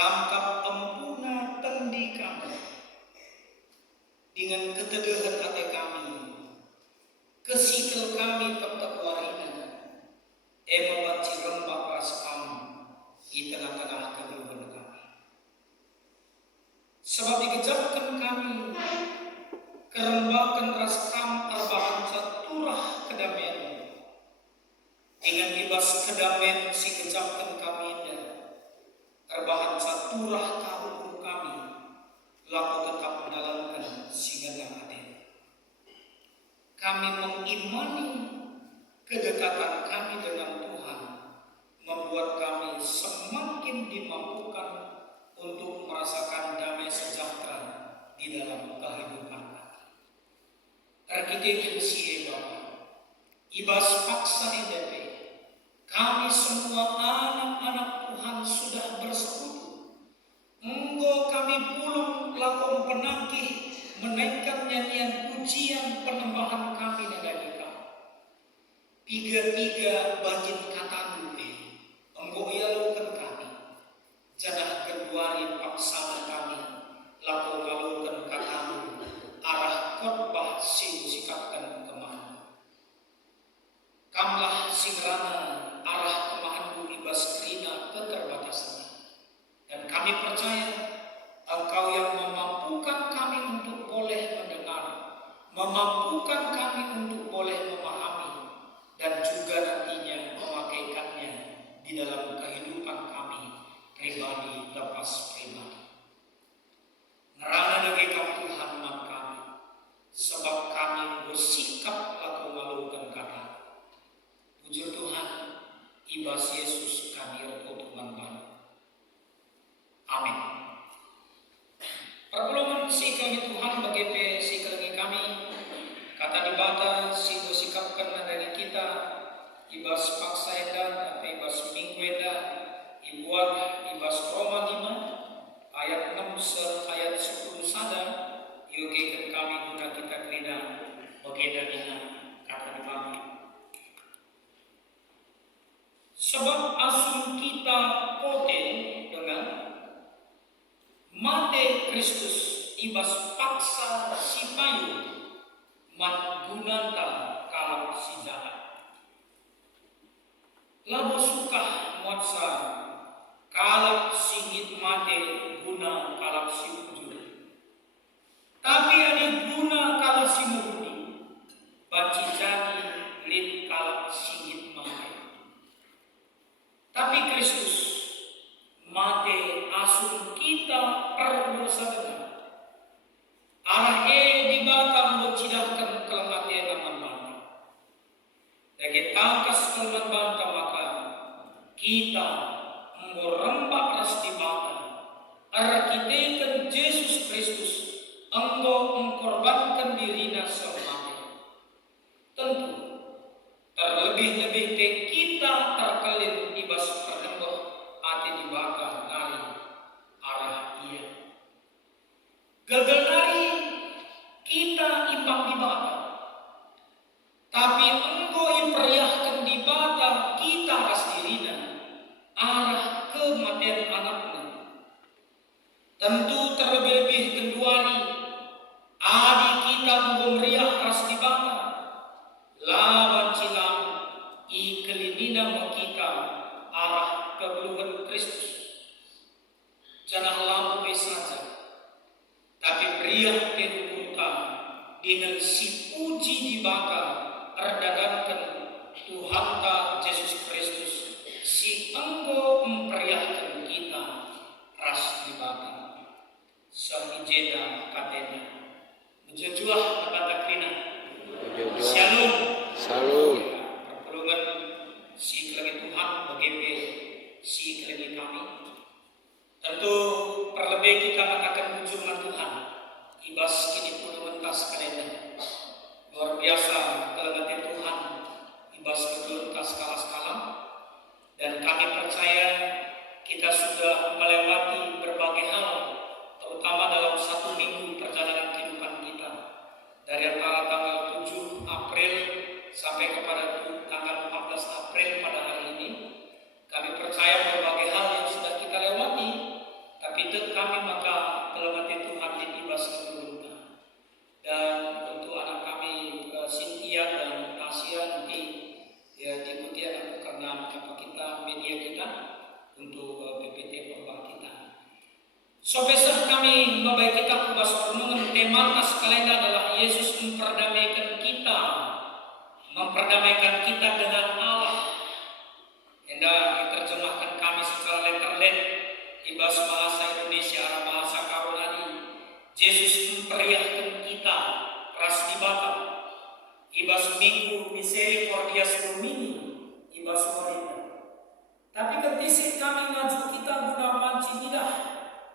Kamkap ampuna tendi kami dengan keteguhan hati kami, kesikel kami tetap warina, membaci rembak ras kami di tengah-tengah kegeluhan kami. Sebab dikejapkan kami, kerembakan ras kam arbahan saturah kedamaian, dengan ibas kedamaian si kejapkan kami indah, arbahan saturah tahu kami, laku tetap mendalamkan singgah hati. Kami mengimani kedekatan kami dengan Tuhan, membuat kami semakin dimampukan untuk merasakan damai sejahtera di dalam kehidupan kami. Terkite si Bapa, ibas paksa NDP, kami semua anak-anak Tuhan sudah bersekutu. Engkau kami pulung lakon penangkih menaikkan nyanyian pujian penembahan kami negari kami. Tiga-tiga bajin kata dupe, engkau ialukan kami. Jadah keduari paksana kami, lakon lalukan katamu, arah khotbah sing sikapkan kemana. Kamlah singrana arah kemahanku ibas krina keterbatasan. Dan kami percaya Engkau yang memampukan kami untuk boleh mendengar, memampukan kami untuk boleh memahami, dan juga nantinya memakaikannya di dalam kehidupan kami pribadi lepas pribadi. Ngerana dagi kami Tuhan mat kami, sebab kami bersikap laku malukan kata. Puji Tuhan, ibas Yesus kami untuk membantu. Amin. Perpuluhan si kami Tuhan bagi si kelengi kami, kata dibata si bersikapkan dari kita, ibas paksa edan, ibas minggu edan, ibuat ibas Roma 5, ayat 6 ayat 10 sada, yogikan kami guna kita kerida, bagian ina kata dibata. Sebab asun kita poten dengan mate Kristus ibas paksa si payu mat gunanta kalau si jahat. Lalu suka muatsa kalau singit mate guna kalau si ujur. Tapi ada guna kalau si muhdi baci jadi lid kalau singit mate. Tapi Kristus mate asun kita perdosa dengan arah di batang mencidahkan kelematian aman banta. Dagi tangkas keleman banta maka kita merembak ras di bata. Arah kita Yesus Kristus engkau mengkorbankan dirinya semati. Tentu terlebih-lebih ke kita terkelin ibas perdenggoh hati dibakar dari arah ia. Gagal dari kita impang dibakar, tapi engkau imperiahkan dibakar kita ras dirina arah kematian anaknya. Tentu terlebih-lebih keduari adik kita memberiah ras dibakar lawan cilam ikelinina kita arah kebeluhan Kristus. Jangan lampu saja, tapi beriah kehukuman dengan si puji dibakar erdagankan Tuhan ta Yesus Kristus si engkau memperiahkan kita ras dibakar. Sahijeda katanya menjujuah kata krina. Shalom. Shalom. Perpulungan si kelengi Tuhan bagi si kelengi kami. Tentu perlebih kita mengatakan kunjungan Tuhan. Ibas kini pun mentas kalenda. Luar biasa kelengi Tuhan. Ibas mentas skala-skala. Dan kami percaya kita sudah melewati berbagai hal, terutama dalam 1 minggu perjalanan kehidupan kita. Dari antara tanggal 7 April sampai kepada tanggal 14 April pada hari ini, kami percaya berbagai hal yang sudah kita lewati, dengan kita media kita untuk PPT khotbah kita. So besok kami membaca kitab khotbah renungan, tema sekalian adalah Yesus memperdamaikan kita dengan Allah. Hendak diterjemahkan kami secara letterlet ibas bahasa Indonesia arah bahasa Karolani. Yesus memperiahkan kita ras di bata. Ibas minggu misericordias Domini ibas wanita. Tapi ketika kami ngaju kita guna panci tidak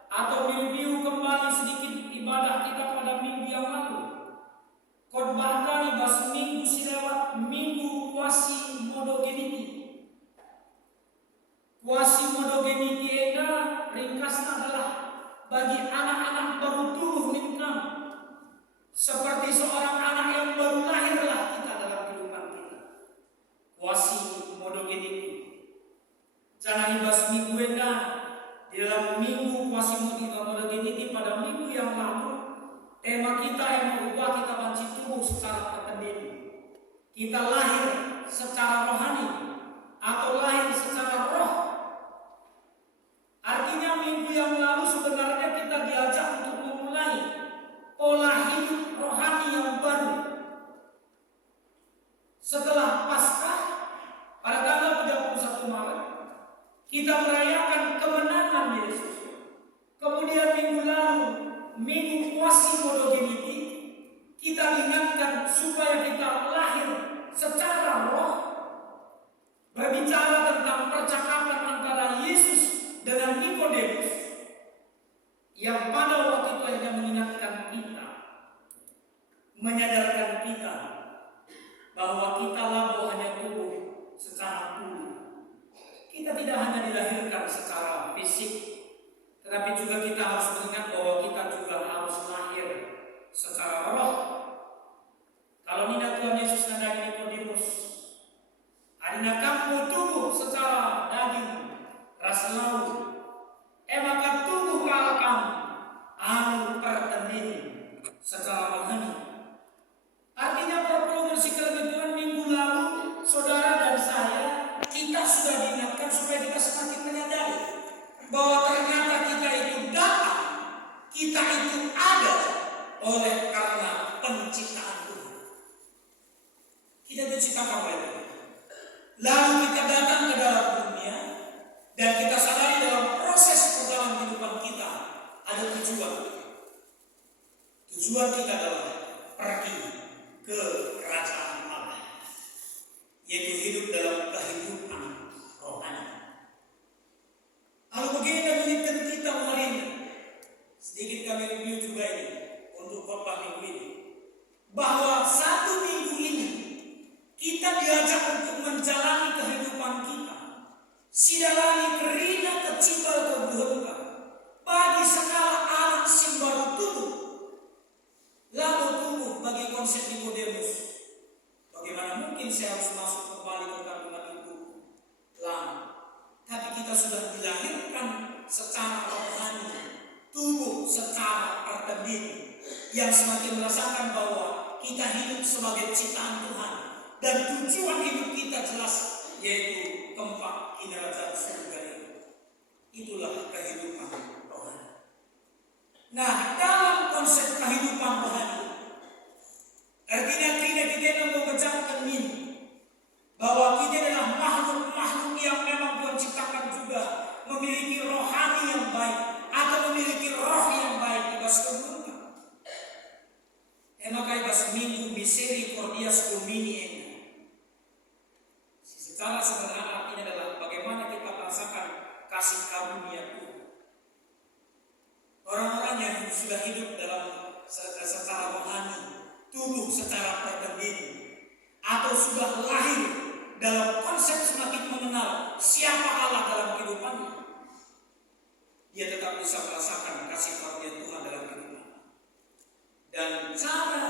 atau review kembali sedikit ibadah kita pada minggu yang lalu. Khotbah kami ibas minggu silewat minggu kuasi modogeniti. Kuasi modogeniti ena ringkasnya adalah bagi anak-anak baru tumbuh minkam. Seperti seorang anak yang baru lahirlah kita dalam kehidupan kita. Kuasi modogeniti. Jangan ibas minggu ena di dalam minggu kuasi modogeniti pada minggu yang lalu. Tema kita yang mengubah kita banci tubuh secara tertendiri. Kita lahir secara rohani atau lahir secara roh. Artinya minggu yang lalu sebenarnya kita diajak untuk memulai pola hidup rohani yang baru. Setelah Paskah pada tanggal 31 Maret kita merayakan kemenangan Yesus. Kemudian minggu lalu, minggu kuasi modogeniti, kita diingatkan supaya kita lahir secara roh. Berbicara tentang percakapan antara Yesus dengan Nikodemus, yang pada waktu itu hanya mengingatkan kita, menyadarkan kita bahwa kita lalu hanya tubuh secara tubuh. Kita tidak hanya dilahirkan secara fisik, tetapi juga kita harus mengingat bahwa kita juga harus lahir secara roh. Kalau tidak Tuhan Yesus nadai Nikodemus, adina kamu tubuh secara daging, ras laut, maka tubuh kamu anu pertanding secara rohani. Artinya perpuluhan sikap Tuhan minggu lalu, saudara dan saya, kita sudah diingatkan supaya kita semakin menyadari bahwa ternyata kita itu datang, kita itu ada oleh karena penciptaan Tuhan. Kita diciptakan oleh Tuhan. Lalu kita datang ke dalam dunia dan kita sadari dalam proses perjalanan kehidupan kita ada tujuan. Tujuan kita adalah pergi ke kerajaan Allah, yaitu hidup dalam kehidupan rohani. Lalu begini mengingatkan kita hari ini. Sedikit kami review juga ini untuk khotbah minggu ini, bahwa satu minggu ini kita diajak untuk menjalani kehidupan kita. Sidalani kerina kecibal kebuhutkan bagi segala anak sing baru tubuh. Lalu tubuh bagi konsep Nikodemus. Bagaimana mungkin saya harus masuk kembali ke kandungan ibu lama? Tapi kita sudah dilahirkan secara rohani, tubuh secara tertendiri, yang semakin merasakan bahwa kita hidup sebagai ciptaan Tuhan dan tujuan hidup kita jelas, yaitu tempat kerajaan surga itu. Itulah kehidupan rohani. Nah, dalam konsep kehidupan rohani, artinya kita memecahkan ini bahwa kita adalah makhluk-makhluk yang memang Tuhan ciptakan juga memiliki rohani yang baik atau memiliki roh yang baik di bawah keburukan. Maka ibas minggu misericordias Domini ini secara sederhana artinya adalah bagaimana kita merasakan kasih karunia Tuhan. Orang-orang yang sudah hidup dalam secara rohani, tubuh secara tertendiri, atau sudah lahir dalam konsep semakin mengenal siapa Allah dalam kehidupannya, dia tetap bisa merasakan kasih karunia Tuhan dalam kehidupan. Dan cara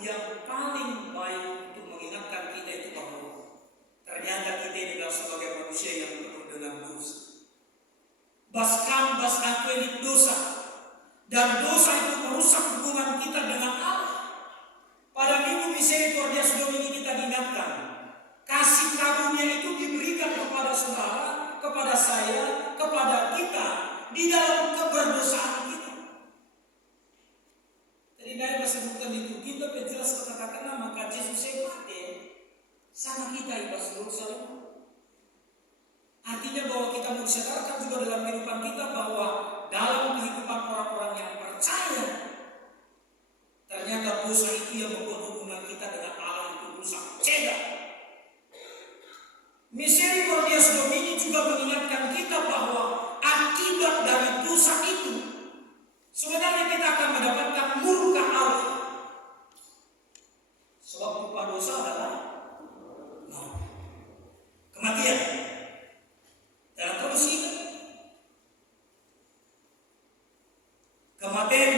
yang paling baik untuk mengingatkan kita itu bahwa ternyata kita ini adalah sebagai manusia yang penuh dengan dosa. Bahkan aku ini dosa, dan dosa itu merusak hubungan kita dengan Allah. Pada minggu misericordias Domini kita diingatkan, kasih karunia itu diberikan saudara, kepada saya, kepada kita di dalam keberdosaan kita. Jadi dari disebutkan itu kita jelas kata-kata maka Yesus mati sama kita ibas dosa. Artinya bahwa kita mau disadarkan juga dalam kehidupan kita bahwa dalam kehidupan orang-orang yang percaya ternyata dosa itu yang membuat hubungan kita dengan Allah itu rusak, cedera. Misericordias Domini juga mengingatkan kita bahwa akibat dari dosa itu sebenarnya kita akan mendapatkan murka Allah. Sebab upah dosa adalah kematian. Dalam kondisi itu kematian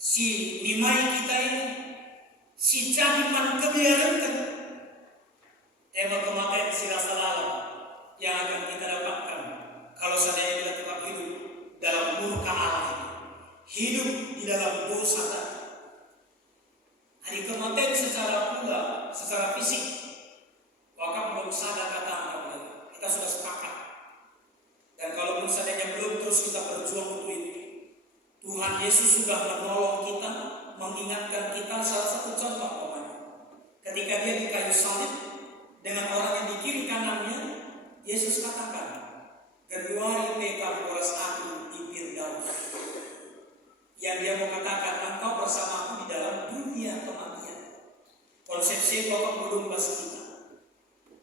si nimai kita ini, si jadiman kebiaran kematian si rasa lalai yang akan kita dapatkan kalau seandainya kita tetap hidup dalam murka Allah, hidup di dalam dosa tadi. Hari kematian secara pula, secara fisik, wakaf belum sadar kata kita sudah sepakat. Dan kalaupun seandainya belum, terus kita berjuang untuk itu. Tuhan Yesus sudah menolong kita, mengingatkan kita. Salah satu contoh pokoknya, ketika dia di kayu salib dengan orang yang di kiri kanannya, Yesus katakan, "Geduari pekam boras aku di Firdaus." Yang dia mau katakan, engkau bersamaku di dalam dunia kematian. Konsepsi pokok belum bahas kita.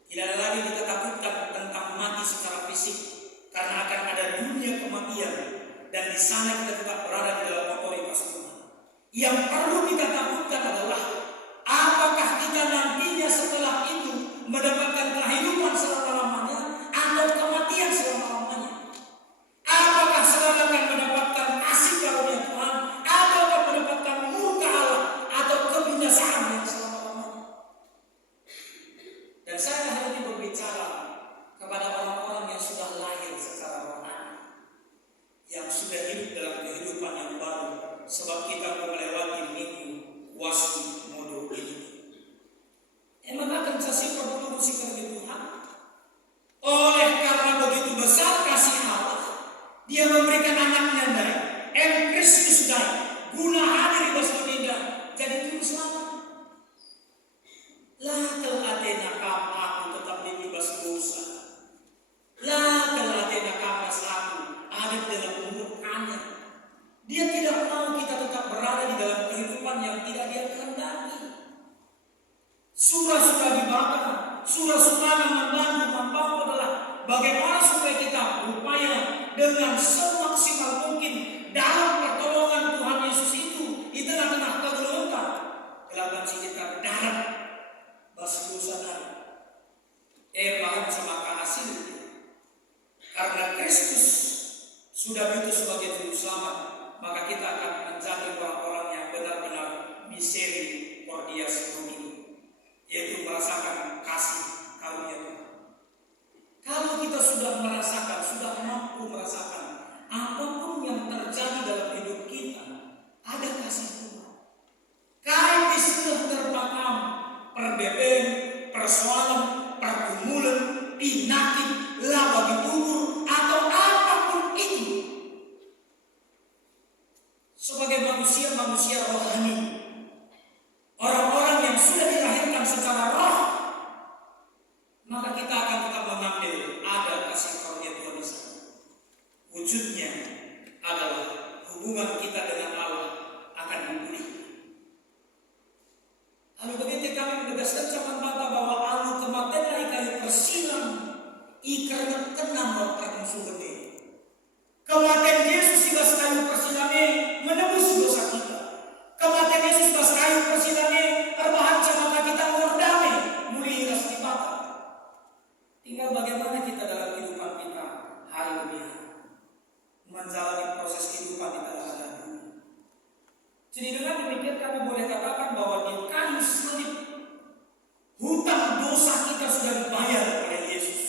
Tidak ada lagi kita takutkan tentang mati secara fisik, karena akan ada dunia kematian dan di sana kita tetap berada di dalam otoritas Tuhan. Yang perlu kita takutkan adalah apakah kita nantinya setelah itu mendapatkan kehidupan selama-lamanya atau kematian selama-lamanya. Apakah saudara akan mendapatkan kasih karunia Tuhan atau akan mendapatkan murka Allah atau kebinasaan yang selama-lamanya. Dan saya hari ini berbicara kepada orang-orang yang sudah lahir secara rohani, yang sudah hidup dalam kehidupan yang baru, sebab kita melewati minggu wasi modo ini. Emang akan saya produksi kerja Tuhan. Oleh karena begitu besar kasih Allah, Dia memberikan anaknya dari Kristus dari guna hadir di bawah dunia jadi juru selamat. Lah telatena kam aku tetap dibebas dosa. Lah telatena kamas aku ada dalam murkanya. Dia tidak mau kita tetap berada di dalam kehidupan yang tidak Dia kehendaki. Surah sudah dibaca, surah yang membantu adalah bagaimana supaya kita berupaya dengan semaksimal mungkin dalam pertolongan Tuhan Yesus itu di tengah-tengah kegelapan. Gelapan sekitar darat bas dosa dari bahkan semaka hasil. Karena Kristus sudah itu sebagai juru selamat, maka kita akan menjadi orang-orang yang benar-benar misericordias Domini, yaitu merasakan kasih karunia Tuhan. Kalau kita sudah merasakan, sudah mampu merasakan apapun yang terjadi dalam hidup kita, ada kasih Tuhan. Kain istilah terpakam, perbeben, persoalan, pergumulan, penyakit, laba di kubur, atau apapun itu. Sebagai manusia rohani, orang-orang yang sudah dilahirkan secara roh, maka kita akan tetap mengambil ada kasih karunia Tuhan di sana. Wujudnya adalah hubungan kita dengan Allah akan dipulihkan. Lalu begitu kami menegaskan zaman mata bahwa alu kematian dari kayu persilang ikarnya kenang termusuh gede. Kematian Yesus di bawah kayu persilangnya menebus dosa kita. Kematian Yesus di bawah kayu persilangnya perbahan mata kita berdamai mulai ras dibakar. Tinggal bagaimana kita dalam kehidupan kita hari demi hari menjalani proses kehidupan di dalam dunia. Jadi dengan demikian kami boleh katakan bahwa di kayu salib hutang dosa kita sudah dibayar oleh Yesus,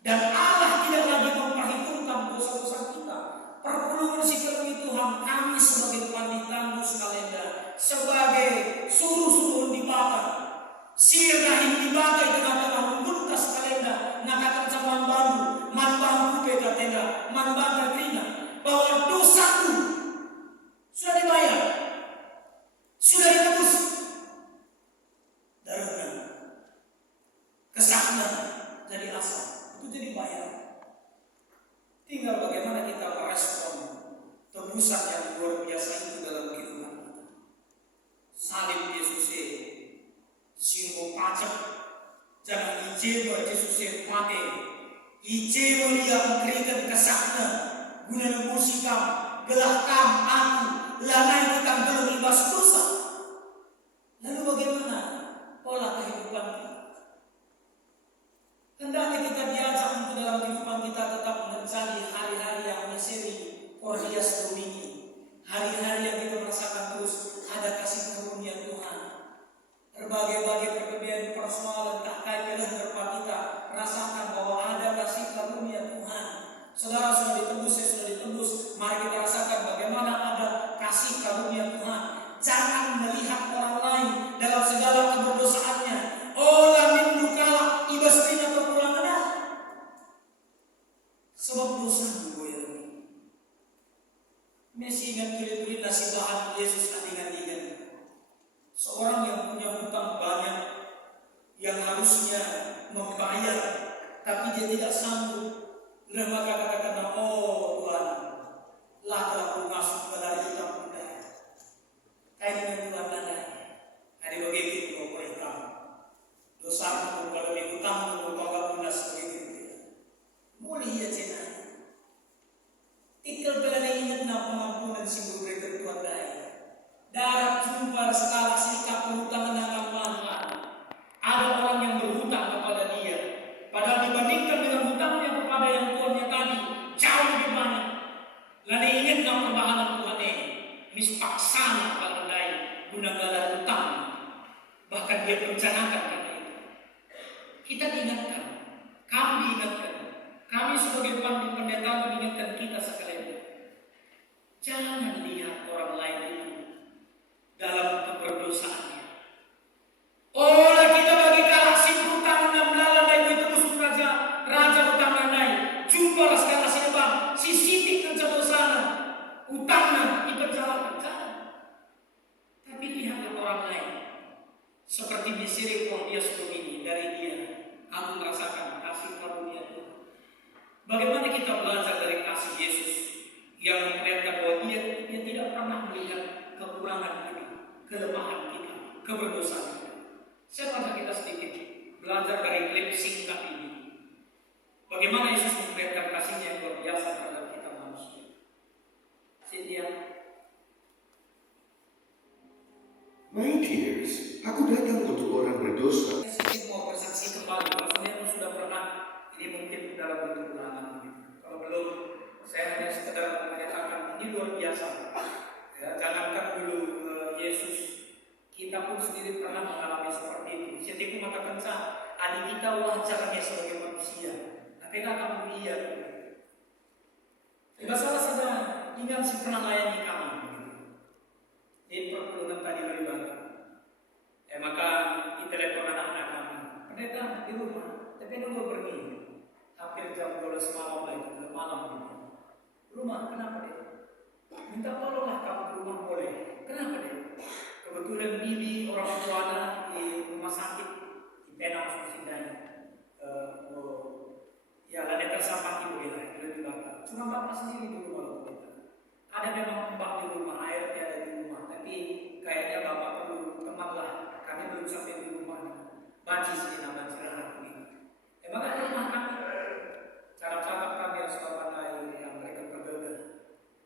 dan Allah tidak lagi memperhitungkan dosa-dosa kita. Perpuluhan si karunia Tuhan kami sebagai panitambus kalenda, sebagai suruh-suruh dibakar, sirnahin dibakar dengan membuntas kalenda, nakatan sama tebusan yang luar biasa itu dalam kehidupan kita. Salib Yesus simbol pajak jangan ije Yesus mati ije melihat berikan kesakna guna nebusikam gelakam aku lanai kita belum ibas dosa. Lalu bagaimana pola kehidupan kita? Hendaknya kita diajak untuk dalam kehidupan kita tetap mencari hari-hari yang meseri Cordias Domini, hari-hari yang kita merasakan terus ada kasih karunia Tuhan. Berbagai-bagai perbedaan personal dan kaitan terhadap kita rasakan bahwa ada kasih karunia Tuhan. Saudara sudah ditembus, saya sudah ditembus. Mari kita rasakan bagaimana ada kasih karunia Tuhan. Jangan melihat orang lain dalam segala keberdosaannya. Oh, lamin dukalah ibastina kekurangan. Sebab dosa goyang. Messi ingat kulit-kulit nasibahan Yesus adingan-adingan. Seorang yang punya hutang banyak, yang harusnya membayar, tapi dia tidak sanggup. Maka katakan, oh Tuhan, lah telah aku masuk ke dalam hutang kita. Kayak Tuhan ada. Ada begitu kau boleh tahu. Dosa itu kalau dihutang itu kau gak lunas begitu. Mulia cina. Tikal belanda ingat na pengampunan simbol berkat Tuhan daya. Darat jumpa sekali sikap penghutang dengan mahal. Ada orang yang berhutang kepada dia. Padahal dibandingkan dengan hutangnya kepada yang tuannya tadi jauh lebih banyak. Lalu ingat na perbahanan Tuhan mispaksana pada daya guna galar hutang. Bahkan dia perencanakan karena itu. Kita diingatkan, kami diingatkan, kami sebagai pendeta mengingatkan kita sekalian. Jangan lihat orang lain itu dalam keberdosaannya. Oh, kita bagi galaksi hutang dan melawan dan itu musuh raja hutang landai. Jumpalah segala sebab si sitik dan dosana hutangnya diperjalankan. Tapi lihatlah orang lain. Seperti Cordias Domini dari dia, aku merasakan kasih karunia Tuhan. Bagaimana kita belajar dari kasih Yesus yang memperlihatkan bahwa dia tidak pernah melihat kekurangan kita, kelemahan kita, keberdosaan kita. Saya mengajak kita sedikit belajar dari klip singkat ini. Bagaimana Yesus memperlihatkan kasihnya yang luar biasa terhadap kita manusia. Cynthia. My dears, aku datang untuk orang berdosa. Saya mau bersaksi kembali. Maksudnya sudah pernah, ini mungkin dalam bentuk ulangan. Kalau belum, saya hanya sekedar menyatakan ini luar biasa. Ya, jangankan dulu Yesus, kita pun sendiri pernah mengalami seperti itu. Setiap mengatakan adik kita wajarnya sebagai manusia, tapi tak kamu lihat. Tidak salah saja, ingat si pernah layani kami. Di perkebunan tadi beribadah. Maka ditelepon anak-anak kami. Pendeta di rumah, tapi nunggu pergi. Hampir jam 12 malam lagi, malam ini. Rumah, kenapa dia? Minta tolonglah kamu ke rumah boleh. Kenapa dia? Kebetulan bibi orang tuanya di rumah sakit di Penang, Sindanya. Ya, lain tersampai ibu dia, lebih bakal. Cuma bapak sendiri di rumah kita. Ada memang mbak di rumah, air tiada di rumah, tapi kayaknya bapak perlu teman lah. Kami belum sampai di rumah. Banci sedina banci rahat ini. Emang ada rumah kami. Cara-cara kami harus pandai yang mereka berbeda.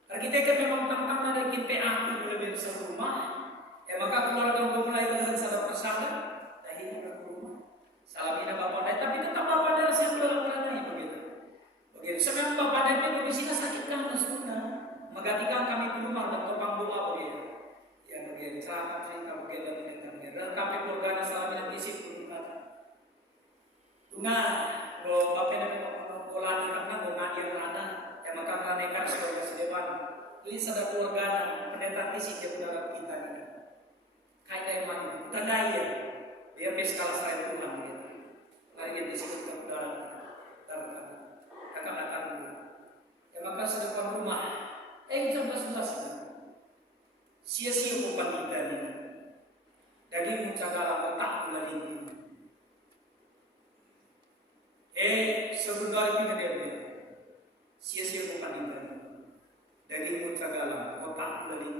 Arsitek memang tentang ada kita aku lebih besar rumah. Maka keluarga mulai dengan salah persada. Tadi ke rumah. Salamina bapak naik, tapi tetap bapak dari saya keluarga begitu. Begitu. Sebab bapak naik di sini sakit kan sudah. Menggantikan kami di rumah dan topang doa begitu. Ya begitu. Cerita begitu dan kami keluarga salamina disip rumah. Tungan, kalau bapak naik kolani karena mengajar anak, maka menaikkan sebagai sedepan. Ini sadar keluarga pendeta disip yang dalam kita ini. Kayak emang tandai ya, dia peskala selain Tuhan gitu. Lagi disebut kebenaran kata-kata dulu. Maka sedepan rumah, jam 11 sia-sia bukan kita ini. Daging mencakar otak bulan ini. Sebentar ini dia sia-sia bukan kita. dagingmu segala, otakmu dari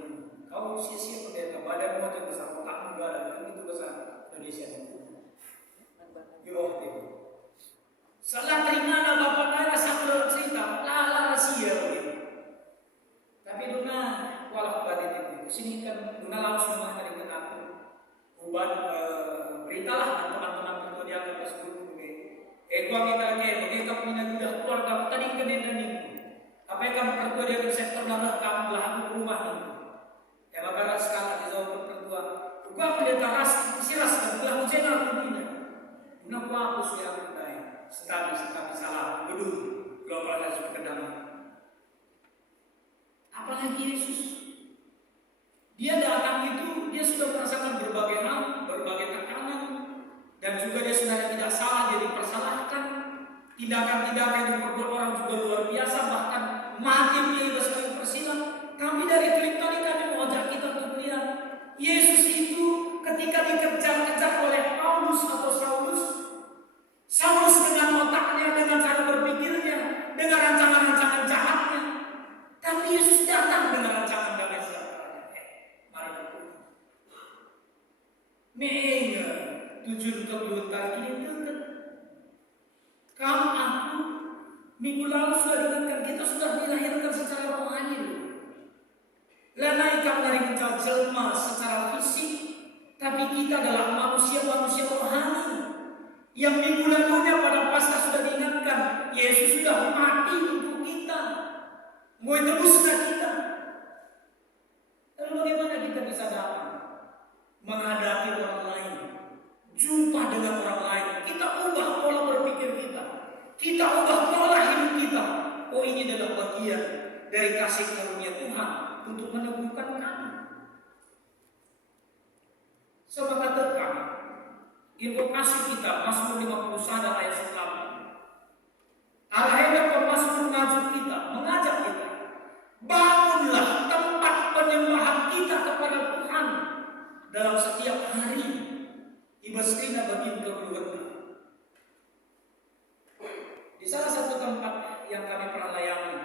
kau sia-sia pendeta, badanmu itu besar, otakmu gak ada, itu besar. Indonesia itu. Yo, itu. Salah terima lah bapak kaya satu dalam cerita, lala sia gitu. Tapi duna walau batin itu, sini kan duna langsung mengatakan aku, ubat beritalah teman-teman ketua dianggap tersebut. Kau kita kayak begitu punya kuda keluarga tadi kena nih. Apa yang kamu pertua dia sektor nama kamu belahan rumah nih. Ya maka sekarang dijawab pertua. Gua pendeta ras siras dan belah jenal punya. Guna gua hapus ya budaya. Sekali salah duduk global dan kedamaian. Apalagi Yesus. Dia datang itu dia sudah merasakan berbagai hal, berbagai tekanan, dan juga dia sebenarnya tidak salah, dia dipersalahkan. Tindakan-tindakan yang diperbuat orang juga luar biasa, bahkan mati dia sebagai persilang. Kami dari klip tadi kami mengajak kita untuk melihat Yesus itu ketika dikejar-kejar oleh Paulus atau Saulus dengan otaknya, dengan cara berpikirnya, dengan rancangan-rancangan jahatnya. Tapi Yesus datang dengan rancangan damai sejahtera. Mari kita mengingat tujuan untuk berhutang ini dekat. Kamu aku minggu lalu sudah diingatkan kita sudah dilahirkan secara rohani. Lanai kamu dari jelma secara fisik, tapi kita adalah manusia rohani yang minggu lalunya pada pasca sudah diingatkan Yesus sudah mati untuk kita, mau tebuskan kita. Lalu bagaimana kita bisa datang menghadapi orang lain, jumpa dengan orang lain, kita ubah pola berpikir kita ubah pola hidup kita. Oh, ini adalah bagian dari kasih karunia Tuhan untuk meneguhkan kami. Sebab katakan invokasi kita Mazmur 51 ayat 1. Allah hendak Mazmur mengajak kita, bangunlah tempat penyembahan kita kepada Tuhan dalam setiap hari. Ibasrina bagian ke-2. Di salah satu tempat yang kami pernah layani,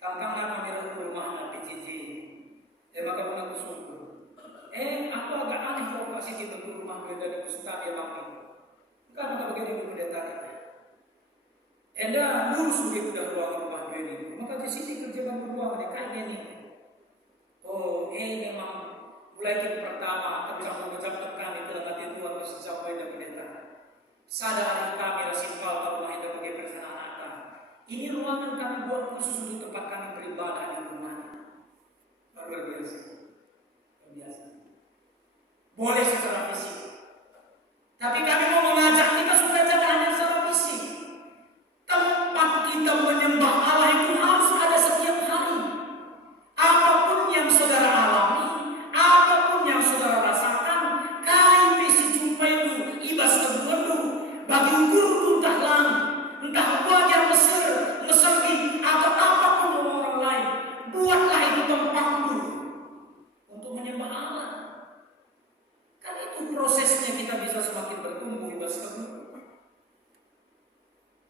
tangkanglah kami ke rumah PJJ. Maka pun aku syukur. Aku agak aneh kalau kasih kita ke rumah beda di Kusuka dia makin. Bukan kita begini pendeta kita. Lurus begitu dah ruang rumah dia ini. Maka di sini kerja bantu ruang mereka ini. Oh, memang mulai kita pertama tercampak kami telah mati Tuhan sampai dan pendeta. Sadar kami rasimpal ke rumah itu bagi persenangan. Ini ruangan kami buat khusus untuk tempat kami beribadah di rumah. Luar biasa. Boleh secara fisik, tapi kami mau mengajak kita supaya jangan hanya secara fisik. Tempat kita menyembah Allah itu harus ada setiap hari. Apapun yang saudara alami, apapun yang saudara rasakan, kai visi jumpa itu ibas kebunuh bagi guru entah lang, entah belajar Mesir, atau apapun orang lain, buatlah itu tempatmu untuk menyembah Allah. Kan itu prosesnya kita bisa semakin bertumbuh ibas kebunuh.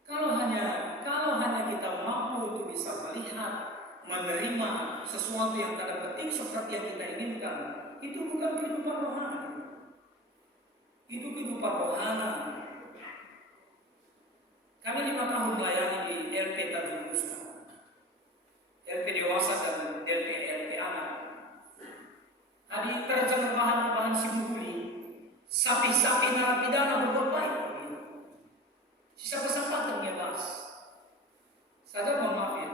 Kalau hanya kita mampu untuk bisa melihat, menerima sesuatu yang tanda petik seperti yang kita inginkan, itu bukan kehidupan rohani. Itu kehidupan rohani. Kami 5 tahun melayani di LP Tanjung Pusat, LP dewasa dan LP anak. Di terjemahan Sibuli, sapi-sapi narapidana berbuat baik. Sisa kesempatan bebas. Saja mohon maaf ya.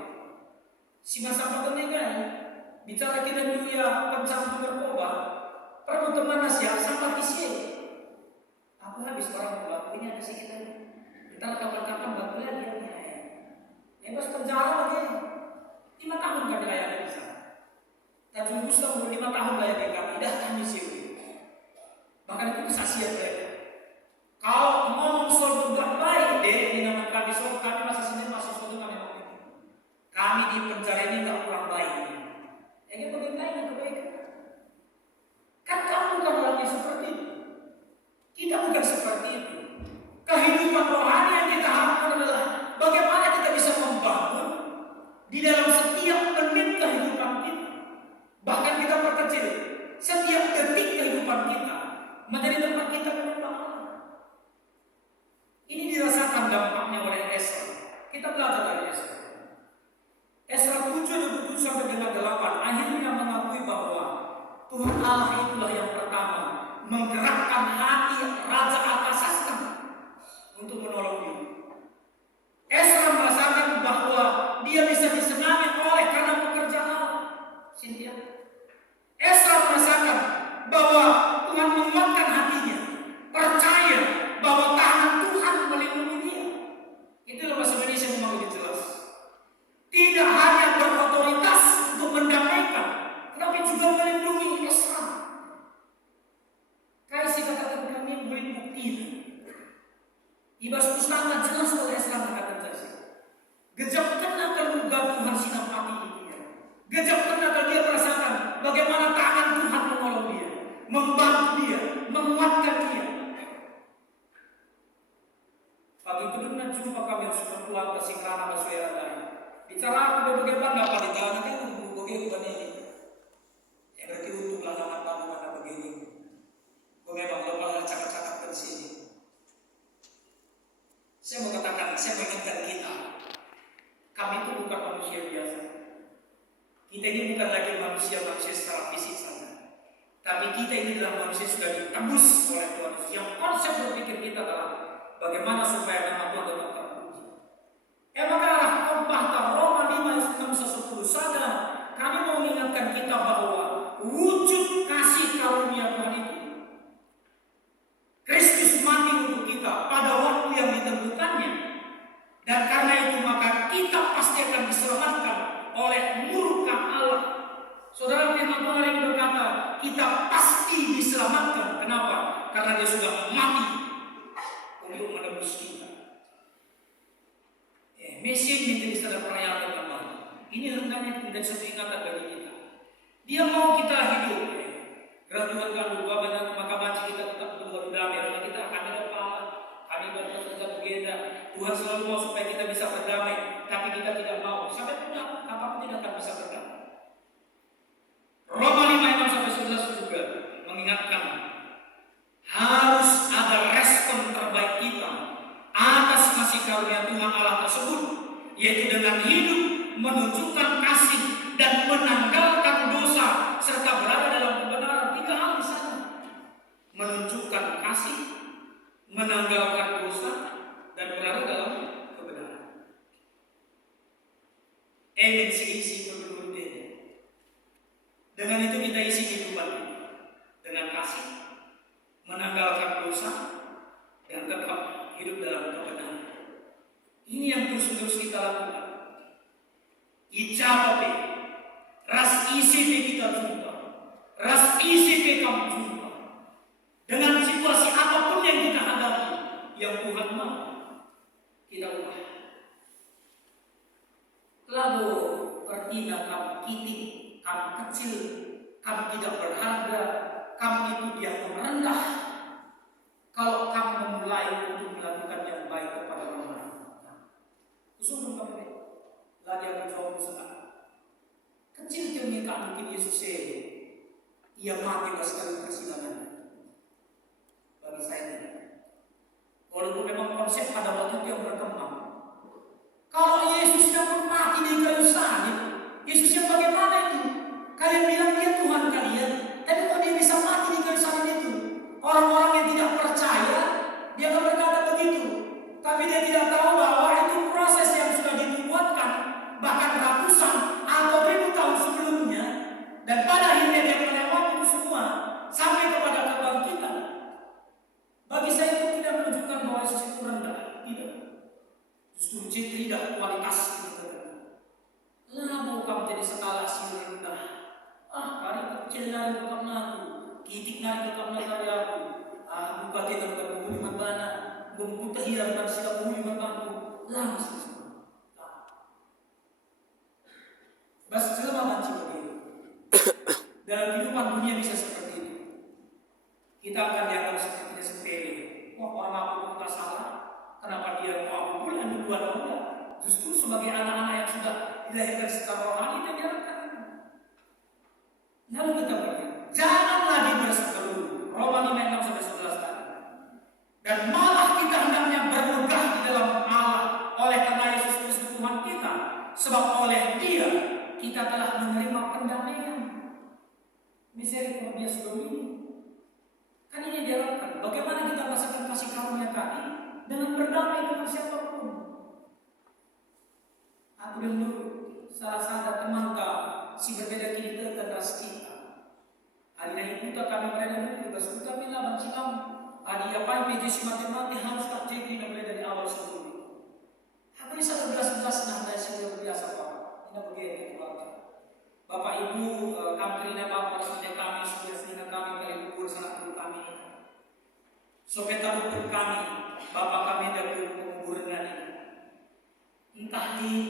Si masa negai bicara kita dunia pencampur narkoba, perlu teman nasihat sama kisi. Aku habis orang membantu ini ada sekitar. Kita kapan-kapan bantu dia. Bebas penjara lagi. 5 tahun kami layani di sana. Tanjung Pusat umur 5 tahun layani kami. Dah kami sih. Bahkan itu kesaksian mereka. Kalau ngomong soal berbuat baik deh, ini nama kami soal kami masa sini masuk suatu kami ngomong. Kami di penjara ini nggak kurang baik. Ini bagaimana kebaikan? Kan kamu bukan orang yang seperti itu. Kita bukan seperti itu. Kehidupan rohani yang kita harapkan adalah bagaimana kita bisa membangun di dalam setiap menit Tuhan Allah itulah yang pertama menggerakkan hati Raja Artasasta untuk menolong dia. Esra merasakan bahwa dia bisa disenangi oleh karena pekerjaan Allah. Cynthia. Esra merasakan bahwa Tuhan menguatkan hatinya, percaya bahwa tangan Tuhan melindungi dia. Itulah bahasa Indonesia memang lebih jelas. Tidak hanya berotoritas untuk mendamaikan, tetapi juga melindungi Esra. Kasih katakan kami beri bukti. Ibas pustaka jelas oleh Esra berkata saja. Gejap kena keluga Tuhan sinapati dia. Gejap kena dia merasakan bagaimana tangan Tuhan menolong dia, membantu dia, menguatkan dia. Pagi itu benar jumpa kami harus berpulang ke Singkana Baswera lain. Bicara aku bagaimana apa di tangan kan bagaimana ini. Yang berarti untuk lanangan mana begini. Memang lepas cakap-cakap di sini. Saya mau katakan, saya mengingatkan kita. Kami itu bukan manusia biasa. Kita ini bukan lagi manusia secara fisik saja. Tapi kita ini adalah manusia sudah ditebus oleh Tuhan. Yang konsep berpikir kita adalah bagaimana supaya nama Tuhan tetap terpuji. Maka khotbah Roma 5:6-10 sadar. Kami mau mengingatkan kita bahwa wujud kasih karunia Tuhan itu. Kristus mati untuk kita pada waktu yang ditentukannya. Dan karena itu maka kita pasti akan diselamatkan oleh murka Allah. Saudara firman Tuhan hari ini berkata, kita pasti diselamatkan. Kenapa? Karena dia sudah mati untuk menebus kita. Mesin menjadi sadar perayaan teman. Ini hendaknya menjadi satu ingatan bagi kita. Dia mau kita hidup. Tuhan kan lupa banyak maka baca kita tetap berdoa damai. Karena kita kami dapat, kami berdoa berbeda. Tuhan selalu mau supaya kita bisa berdamai, tapi kita tidak mau. Sampai pun apapun tidak akan bisa berdamai. Roma 5:6-11 juga mengingatkan harus ada respon terbaik kita atas kasih karunia Tuhan Allah tersebut, yaitu dengan hidup menunjukkan kasih dan menanggalkan dosa serta berada dalam kebenaran. 3 hal di sana. Menunjukkan kasih, menanggalkan dosa dan berada dalam kebenaran. Isi kebenaran. Dengan itu kita isi kehidupan kita dengan kasih, menanggalkan dosa dan tetap hidup dalam kebenaran. Ini yang terus kita lakukan. Icapape, ras isi kita jumpa, ras isi kamu jumpa. Dengan situasi apapun yang kita hadapi, yang Tuhan mau kita ubah. Lalu artinya kamu kitik, kamu kecil, kamu tidak berharga, kamu itu dianggap rendah. Kalau kamu memulai untuk melakukan yang baik kepada orang lain, sungguh kamu lagi yang menjawab sekarang. Kecil demi kamu mungkin Yesus ia mati sekali persidangan. Bagi saya tidak. Walaupun memang konsep pada waktu itu yang berkembang. Kalau Yesus yang pun mati di kayu salib, Yesus yang bagaimana itu? Kalian bilang dia Tuhan kalian, tapi kok dia bisa mati di kayu salib itu? Orang-orang yang tidak percaya, dia akan berkata begitu. Tapi dia tidak tahu bahwa itu proses yang sudah dibuatkan bahkan ratusan atau ribu tahun sebelumnya. Dan pada akhirnya dia melewati itu semua sampai kepada kebangkitan. Bagi saya itu tidak menunjukkan bahwa Yesus itu rendah. Tidak. Justru tidak kualitas itu. Lah mau kamu jadi skala si rendah. Kali kecil dari bukan aku. Kitik nari bukan dari aku. Buka kita berbunuh mana. Bumbuta hilang dan sila bunuh aku. Langsung. Bas selama banci begitu. Dalam kehidupan dunia bisa seperti itu. Kita akan dianggap seperti sepele. Wah, orang aku bukan salah. Kenapa dia mau aku bulan duluan enggak? Justru sebagai anak-anak yang sudah dilahirkan secara rohani dia diharapkan. Lalu kita berkata, jangan lagi berseteru. Roma 5:6-11 tadi. Dan malah kita hendaknya bermegah di dalam Allah oleh karena Yesus Kristus Tuhan kita. Sebab oleh Dia kita telah menerima pendamaian. Misericordias Domini. Kan ini diharapkan. Bagaimana kita merasakan kasih karunia tadi dengan berdamai dengan siapapun. Aku dulu salah satu teman si berbeda kita dan ras kita. Hari ini kita kami berada di bas kita bila bancikam. Adi apa yang PJ mati harus tak jadi mulai dari awal sebelum. Aku ini 11 nah dari sudah biasa Pak. Ini begini keluarga. Bapak Ibu kami bapak sudah kami sudah sehingga kami kali kubur sangat dulu kami. Sampai tahu kami bapak kami dari penguburan ini. Entah di